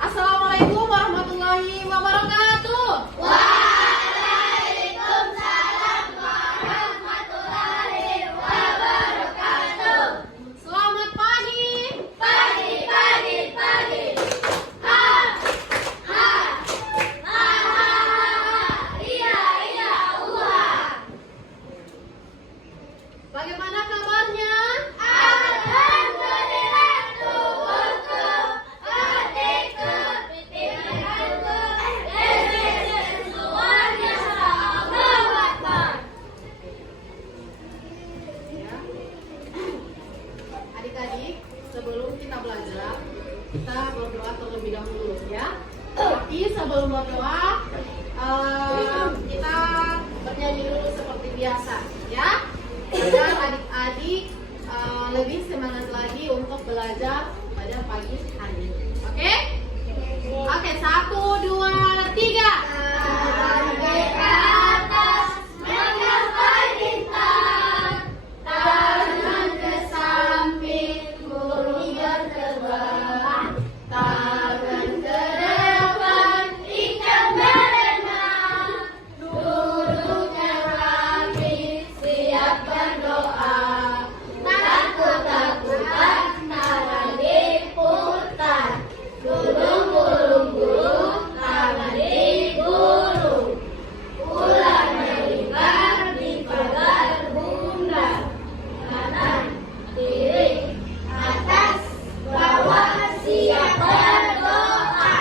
Assalamualaikum warahmatullahi wabarakatuh. Waalaikumsalam warahmatullahi wabarakatuh. Selamat pagi. Pagi. Ha, ha, ha, iya, Allah. Bagaimana kabarnya? Alhamdulillah, tubuhku, hatiku, pikiranku, dan semuanya Allahu Akbar. Ya. Adik-adik, sebelum kita belajar, kita berdoa terlebih dahulu ya. Tapi sebelum berdoa, kita bernyanyi dulu seperti biasa ya. Agar adik-adik lebih semangat lagi untuk belajar pada pagi hari ini. Oke? Oke, 1, 2, 3. Sampai ke atas, mencapai bintang, tangan ke samping, burung berterbang, tangan ke depan, ikan berenang, duduknya rapi, siap berdoa, takut-takutan, tangan diputar, gulung-gulung, tangan digulung, ular melingkar di pagar bundar, kanan, kiri, atas, bawah, siap berdoa.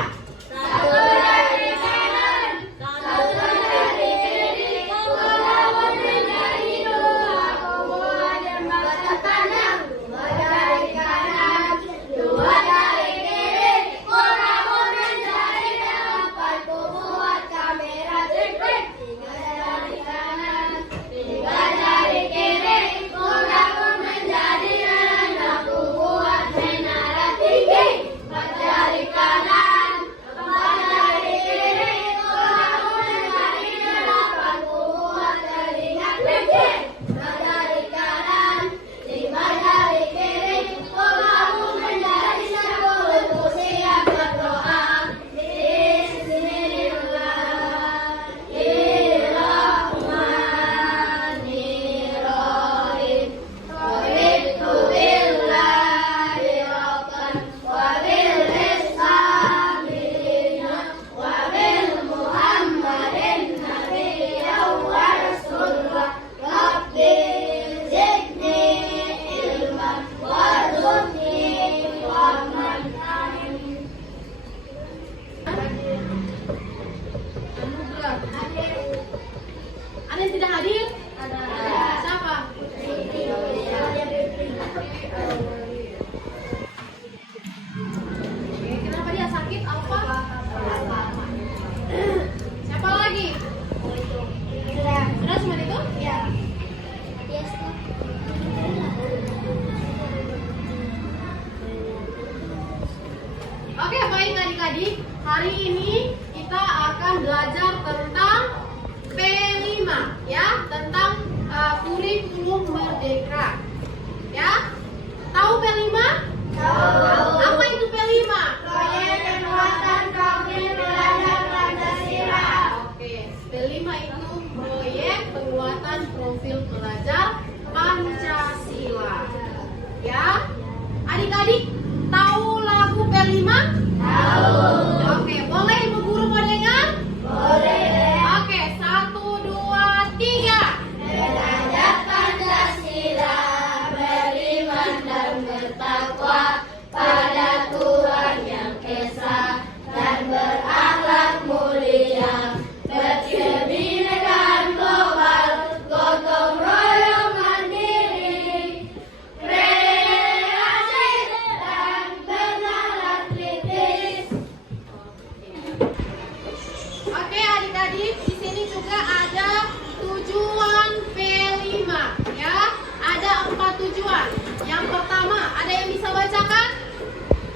Satu dari kanan, satu dari kiri, kulawan menjadi dua, kubuah dan bata tanam. Dua dari kanan, dua dari kiri, kulawan menjadi delapan, kubuat kamera trik-trik. Tiga dari kanan, tiga dari kiri, kulawan menjadi enam, kubuat menara tinggi. Empat dari kanan, empat dari kiri, kulawan menjadi delapan, kubuat telinga kecil. Lima dari kanan, lima dari kiri, kulawan menjadi 10, siap berdoa. Bismillahirrahmanirrahim. Raditu billahi rabban wa bil islami dinan wa bil muhammadin nabiyyan wa rasulah. Rabbi zidni ilman warzuqni fahman. Amin. Ada yang tidak hadir? Siapa? Oke, kenapa dia sakit? Apa? Siapa lagi? Sudah cuma itu? Oke, baik adik-adik. Hari ini kita akan belajar tentang P5 ya, tentang kurikulum merdeka. Ya? Tahu P5? Tahu. Apa itu P5? Proyek penguatan profil pelajar Pancasila. Oke, P5 itu proyek penguatan profil pelajar Pancasila. Ya? Adik-adik tahu lagu P5? Tahu. Oke, boleh Ibu Guru mendengar? Boleh. Oke, 1, 2, 3. Belajar Pancasila, beriman dan bertakwa pada Tuhan Yang Esa, dan berakhlak mulia, bersebinakan global. tujuan. Yang pertama, ada yang bisa bacakan?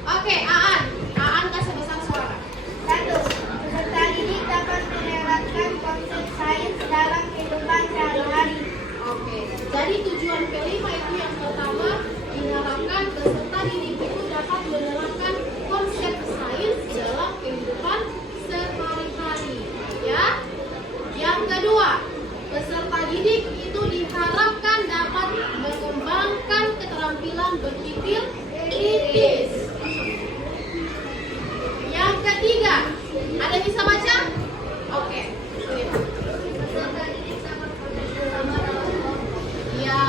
Oke, Aan kasih besar suara. 1. Peserta didik dapat menerapkan konsep sains dalam kehidupan sehari-hari. Oke, jadi tujuan kelima itu yang pertama, diharapkan peserta didik itu dapat menerapkan konsep sains dalam kehidupan sehari-hari. Ya. Yang kedua, peserta didik itu diharapkan dapat mengembangkan keterampilan berpikir kritis. Yang ketiga, ada yang bisa baca? Oke. Ya.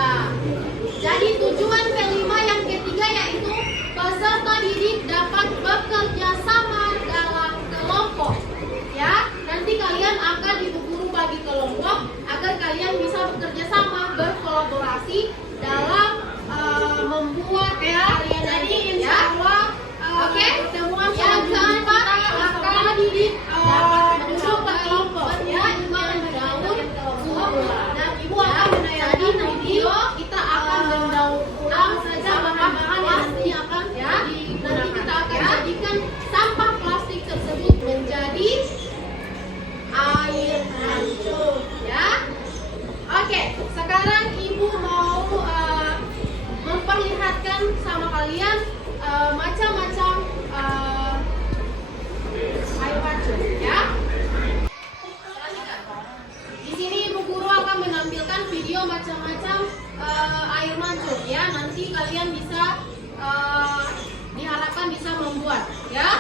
Jadi tujuan kelima yang ketiga yaitu peserta didik dapat bekerja sama dalam kelompok. Ya, nanti kalian akan ibu guru bagi kelompok agar kalian bisa bekerja sama, berkolaborasi dalam membuat karya. Jadi insya Allah pertemuan selanjutnya akan didik dapat duduk berkelompok ya, Iman Daud dan ibu akan menayangkan video. Kita akan mendaur ulang saja bahan-bahan yang nanti akan nanti kita akan jadikan sampah plastik tersebut menjadi air mancur ya. Oke, sekarang ibu mau memperlihatkan sama kalian macam-macam air mancur ya. Di sini ibu guru akan menampilkan video macam-macam air mancur ya. Nanti kalian bisa diharapkan bisa membuat ya.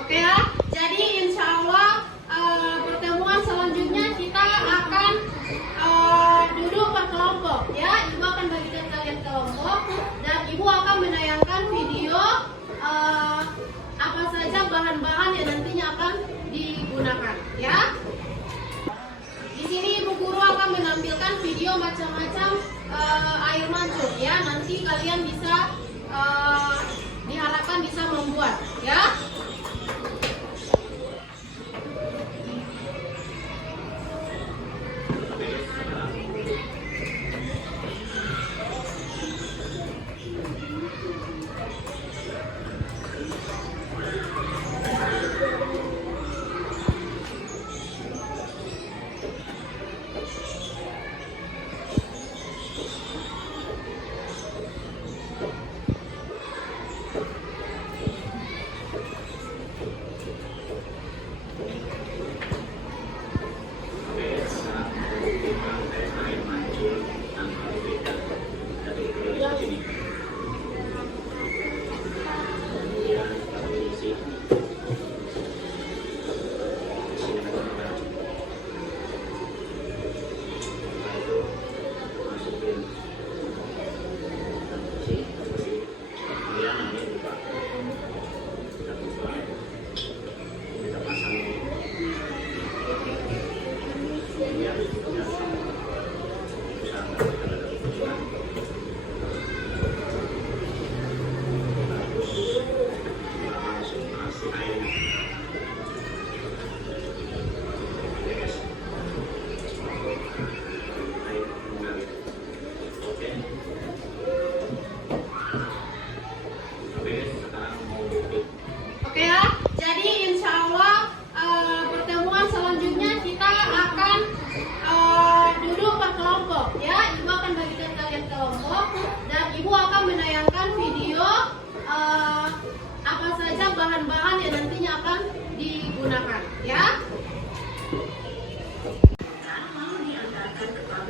Oke ya, jadi insya Allah pertemuan selanjutnya kita akan duduk berkelompok ya. Ibu akan bagikan kalian kelompok dan ibu akan menayangkan video apa saja bahan-bahan yang nantinya akan digunakan ya. Di sini ibu guru akan menampilkan video macam-macam air mancur ya. Nanti kalian bisa diharapkan bisa membuat ya.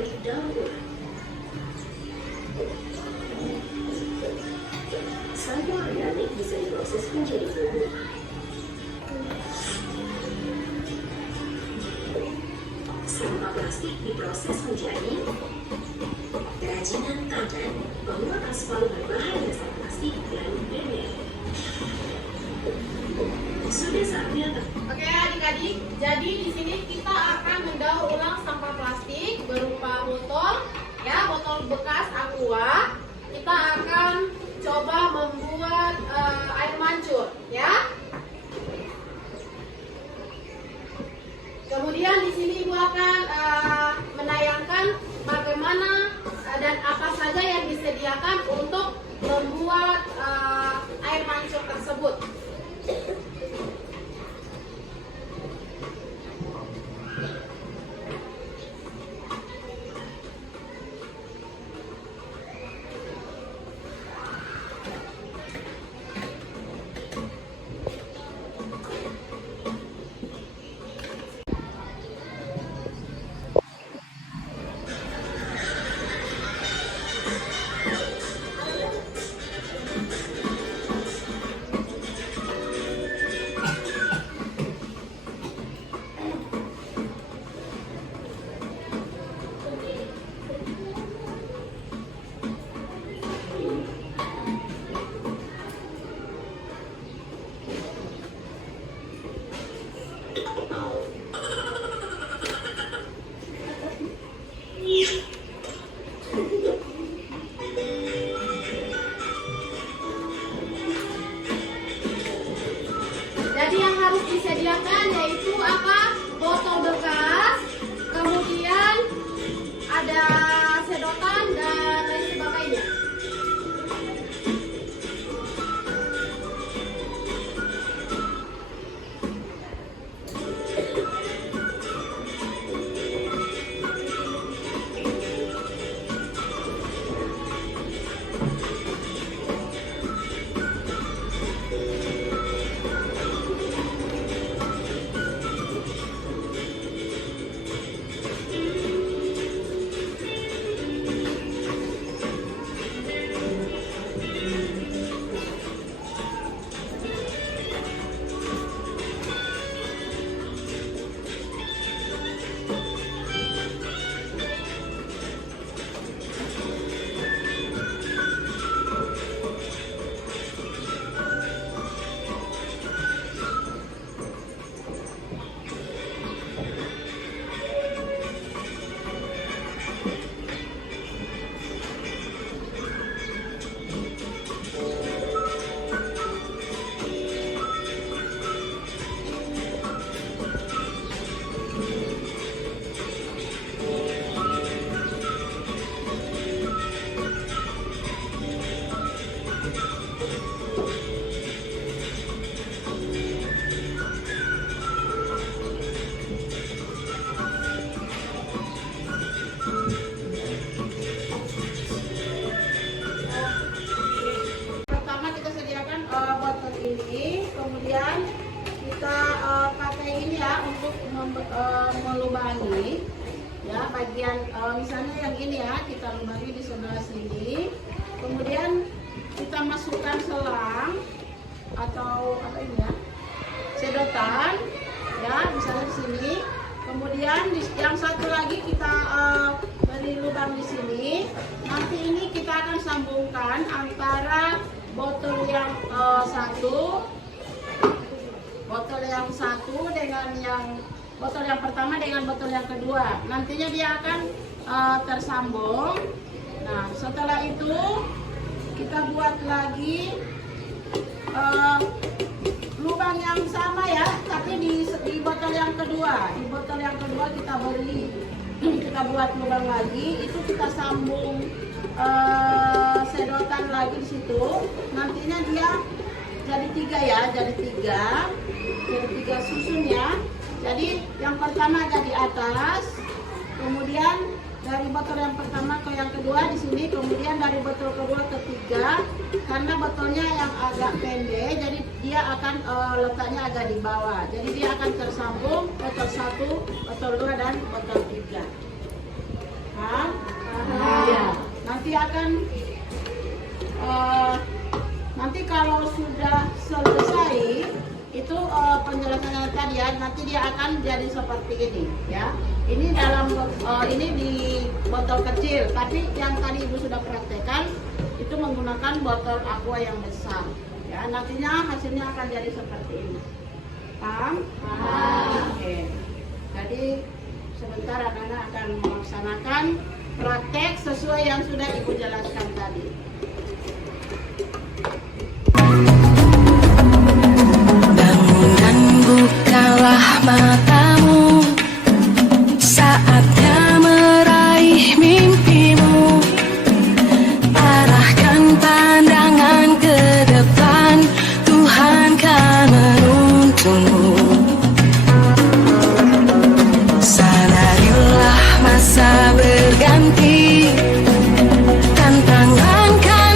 pabrik daur ulang. Sampah organik bisa diproses menjadi pupuk. Sampah plastik diproses menjadi kerajinan tangan, pembuat aspal berbahan dasar plastik dan member. Sudah saatnya. Oke adik-adik, jadi di sini kita akan mendaur ulang sampah plastik berupa botol, ya botol bekas aqua. Kita akan coba membuat air mancur, ya. Kemudian di sini Ibu akan menayangkan bagaimana dan apa saja yang disediakan untuk membuat air mancur tersebut. Jadi yang harus disediakan yaitu apa? Botol bekas, kemudian ada sedotan dan lain sebagainya. Kemudian kita pakai ini ya untuk melubangi ya bagian misalnya yang ini ya, kita lubangi di sebelah sini. Kemudian kita masukkan selang atau apa ini ya, sedotan ya, misalnya di sini. Kemudian yang satu lagi kita beri lubang di sini. Nanti ini kita akan sambungkan antara botol yang satu dengan botol yang pertama dengan botol yang kedua. Nantinya dia akan tersambung. Nah, setelah itu kita buat lagi lubang yang sama ya, tapi di botol yang kedua. Di botol yang kedua kita buat lubang lagi. Itu kita sambung sedotan lagi di situ. Nantinya dia jadi tiga ya, jadi tiga susun ya. Jadi yang pertama ada di atas, kemudian dari botol yang pertama ke yang kedua di sini, kemudian dari botol kedua ke tiga. Karena botolnya yang agak pendek, jadi dia akan letaknya agak di bawah. Jadi dia akan tersambung botol 1, botol 2 dan botol 3. Nah, nanti akan nanti kalau sudah selesai itu penjelasannya tadi ya, nanti dia akan jadi seperti ini ya. Ini dalam ini di botol kecil, tapi yang tadi Ibu sudah praktekkan itu menggunakan botol aqua yang besar ya. Nantinya hasilnya akan jadi seperti ini. Paham? Oke. Jadi sebentar anak-anak akan melaksanakan praktek sesuai yang sudah Ibu jelaskan tadi. Bangun dan bukalah matamu, saatnya meraih mimpimu. Arahkan pandangan ke depan, Tuhan kan menuntunmu. Sadarilah masa berganti, tantangan kan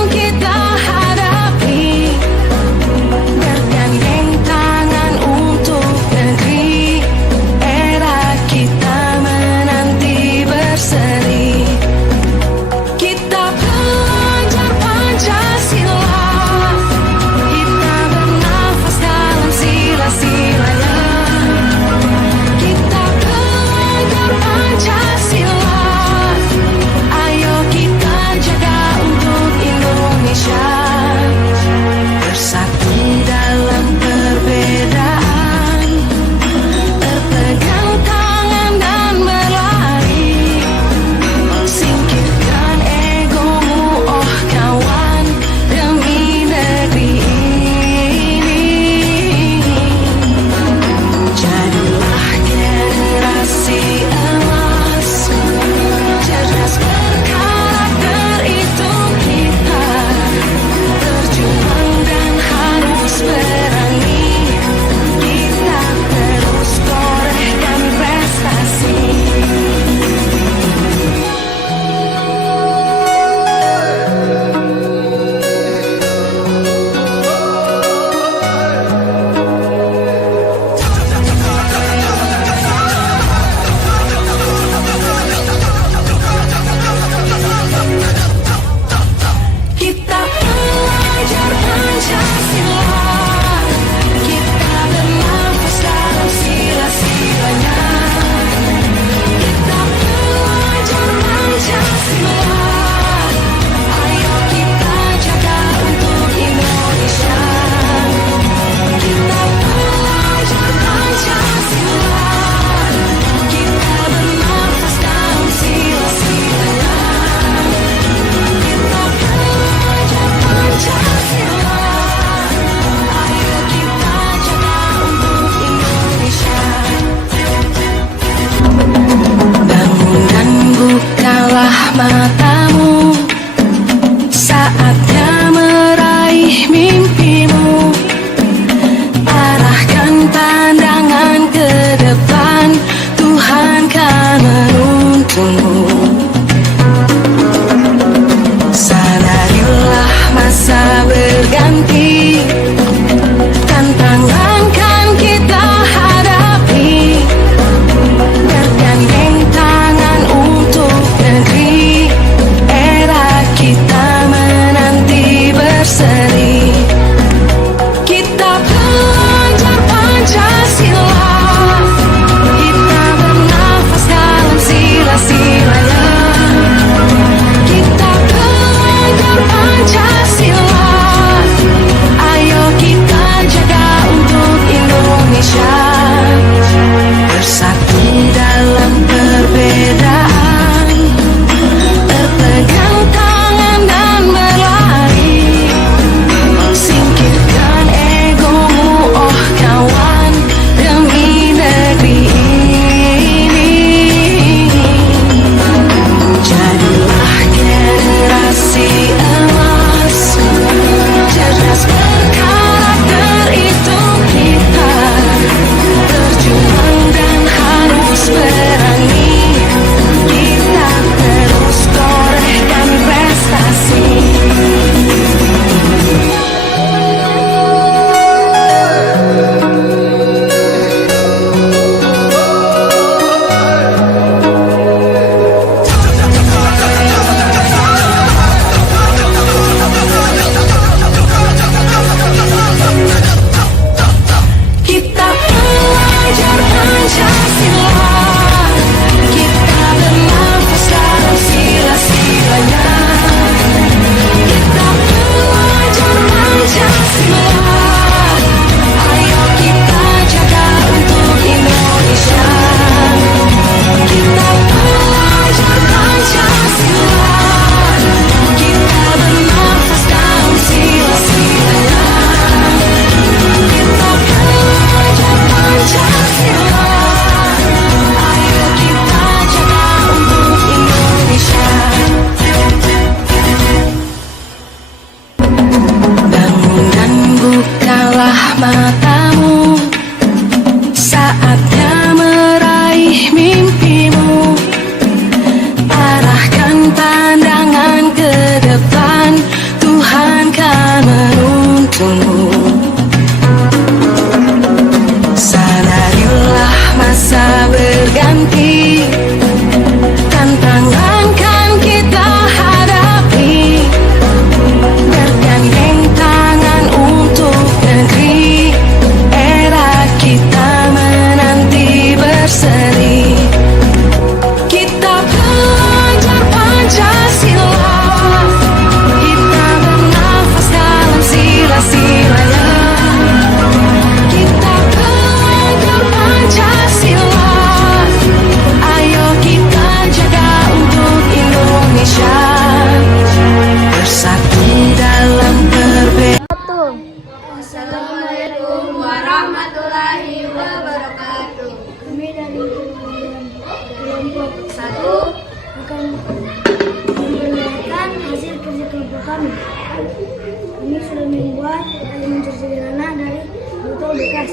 sederhana dari botol bekas.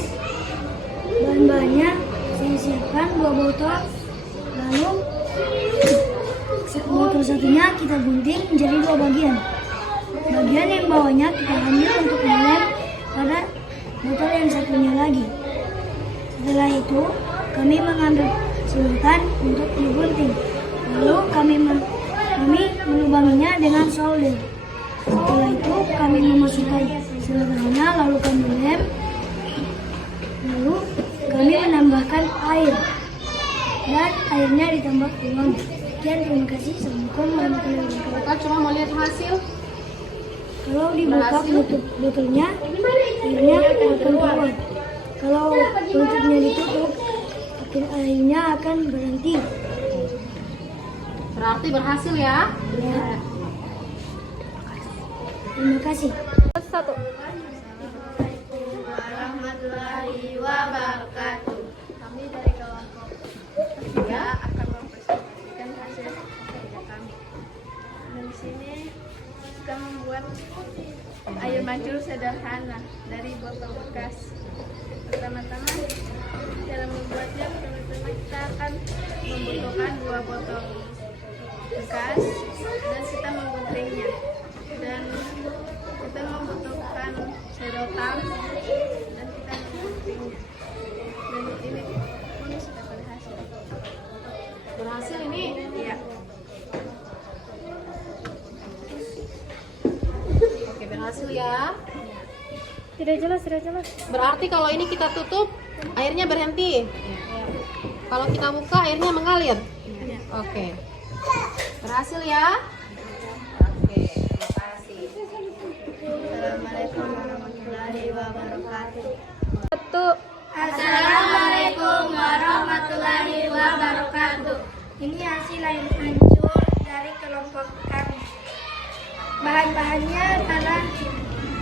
Bahan-bahannya saya siapkan 2 botol, lalu botol satunya kita gunting menjadi 2 bagian. Bagian yang bawahnya kita ambil untuk melem pada botol yang satunya lagi. Setelah itu kami mengambil sedotan untuk digunting. Lalu kami melubanginya dengan solder. Setelah itu kami memasukkan sedotannya, lalu kami lem. Lalu kami menambahkan air dan airnya ditambah ulang. Sekian, terima kasih. Assalamualaikum warahmatullahi wabarakatuh. Kita cuma mau lihat hasil. Kalau dibuka penutup botolnya, airnya akan keluar. Kalau penutupnya ditutup, airnya akan berhenti. Berarti berhasil ya. Ya. Terima kasih. Satu. Warahmatullahi wabarakatuh. Kami dari kelompok 3 akan mempresentasikan hasil kerja kami. Dan di sini kita membuat air mancur sederhana dari botol bekas. Pertama-tama cara membuatnya, pertama-tama kita akan membutuhkan 2 botol bekas dan kita mengguntingnya, dan kita membutuhkan sedotan dan kita mengguntingnya, dan ini sudah berhasil. Berhasil ini. Iya. Oke, berhasil ya. Tidak jelas. Berarti kalau ini kita tutup, airnya berhenti. Kalau kita buka, airnya mengalir. Oke. Berhasil ya. Oke, terima kasih. Assalamualaikum warahmatullahi wabarakatuh. Satu. Assalamualaikum warahmatullahi wabarakatuh. Ini hasil air mancur dari kelompok kami. Bahan-bahannya adalah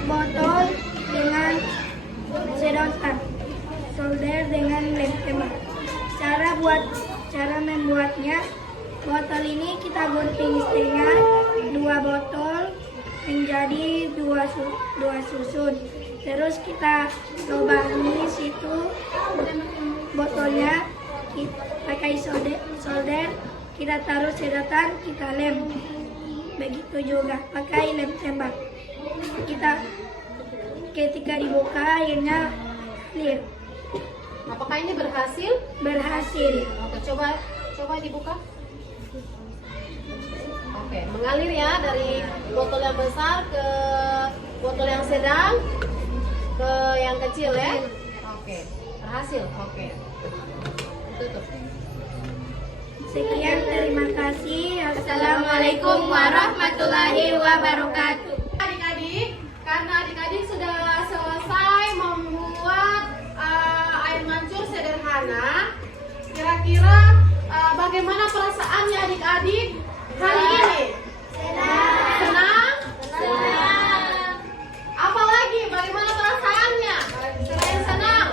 botol dengan sedotan, solder dengan lem tembak. Cara membuatnya, botol ini kita gunting setengah, 2 botol menjadi 2 susun. Terus kita lubangi situ botolnya, pakai solder, kita taruh sedotan, kita lem. Begitu juga pakai lem tembak. Ketika dibuka, airnya clear. Apakah ini berhasil? Berhasil. Oke, coba dibuka. Oke, mengalir ya dari botol yang besar ke botol yang sedang ke yang kecil ya. Oke, berhasil. Oke. Tutup. Sekian, terima kasih. Assalamualaikum warahmatullahi wabarakatuh. Adik-adik, karena adik-adik sudah selesai membuat air mancur sederhana, kira-kira bagaimana perasaannya adik-adik hari ini? Senang? Apalagi bagaimana perasaannya? Selain senang?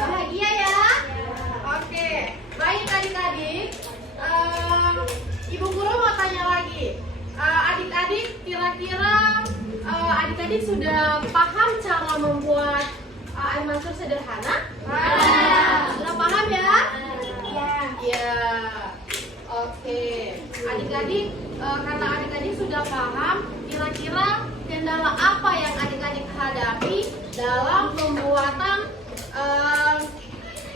Bahagia ya? Oke, baik adik-adik. Ibu guru mau tanya lagi. Adik-adik, kira-kira adik-adik sudah paham cara membuat air mancur sederhana? Sudah paham ya? Ya. Oke. Adik-adik, karena adik-adik sudah paham, kira-kira kendala apa yang adik-adik hadapi dalam pembuatan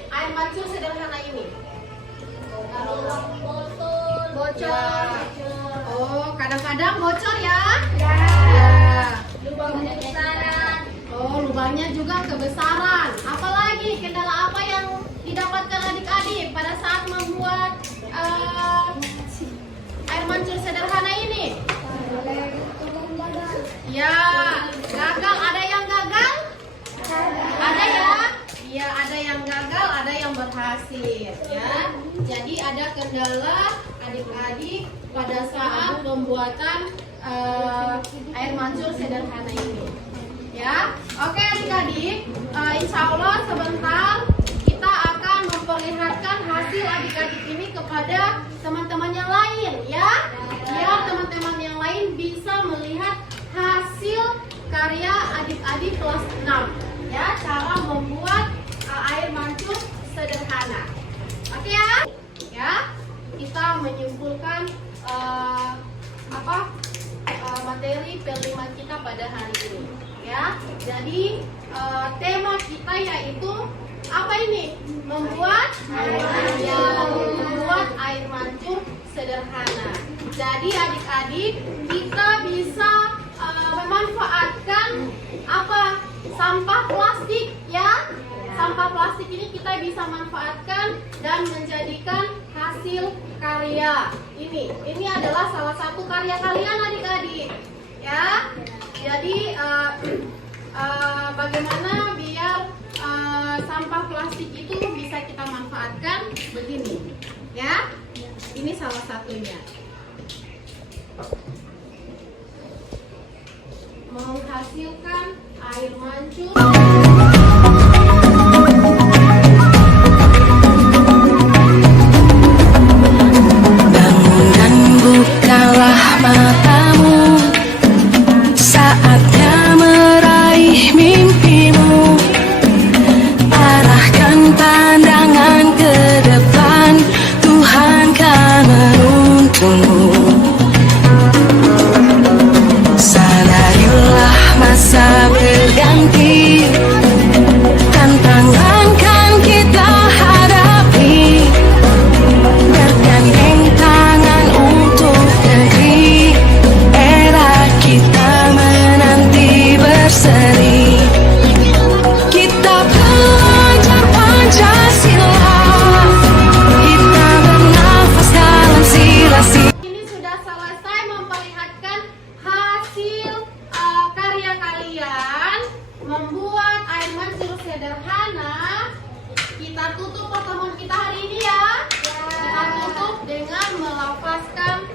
air mancur sederhana ini? Bocor. Oh, kadang-kadang bocor ya? Ya. Lubangnya kebesaran. Oh, lubangnya juga kebesaran. Apalagi kendala apa yang didapatkan adik-adik pada saat membuat air mancur sederhana ini? Ya, gagal. Ada yang gagal? Ada ya? Iya, ada yang gagal, ada yang berhasil ya. Jadi ada kendala adik-adik pada saat pembuatan air mancur sederhana ini. Ya, oke adik-adik, insya Allah sebentar kita akan memperlihatkan hasil adik-adik ini kepada teman-teman yang lain ya. Biar teman-teman yang lain bisa melihat hasil karya adik adik-adik kelas 6 ya, cara membuat air mancur sederhana. Oke ya? Ya, kita menyimpulkan materi P5 kita pada hari ini ya. Jadi tema kita yaitu apa ini? Membuat air mancur sederhana. Jadi adik-adik, kita bisa memanfaatkan sampah plastik ya. Sampah plastik ini kita bisa manfaatkan dan menjadikan hasil karya. Ini adalah salah satu karya kalian adik-adik ya. Jadi bagaimana biar sampah plastik itu bisa kita manfaatkan begini ya. Ini salah satunya. Menghasilkan air mancur. Bangun dan bukalah matamu, saatnya meraih mimpimu. Arahkan pandangan ke depan, Tuhan kan menuntunmu. Sadarilah masa berganti, tantangan kan kita hadapi. Bergandeng tangan untuk negeri, era kita menanti berseri. Kita belajar Pancasila, kita bernafas dalam sila-sila. Ini sudah selesai memperlihatkan hasil karya kalian membuat air mancur sederhana. Kita tutup pertemuan kita hari ini ya. Kita tutup dengan melafazkan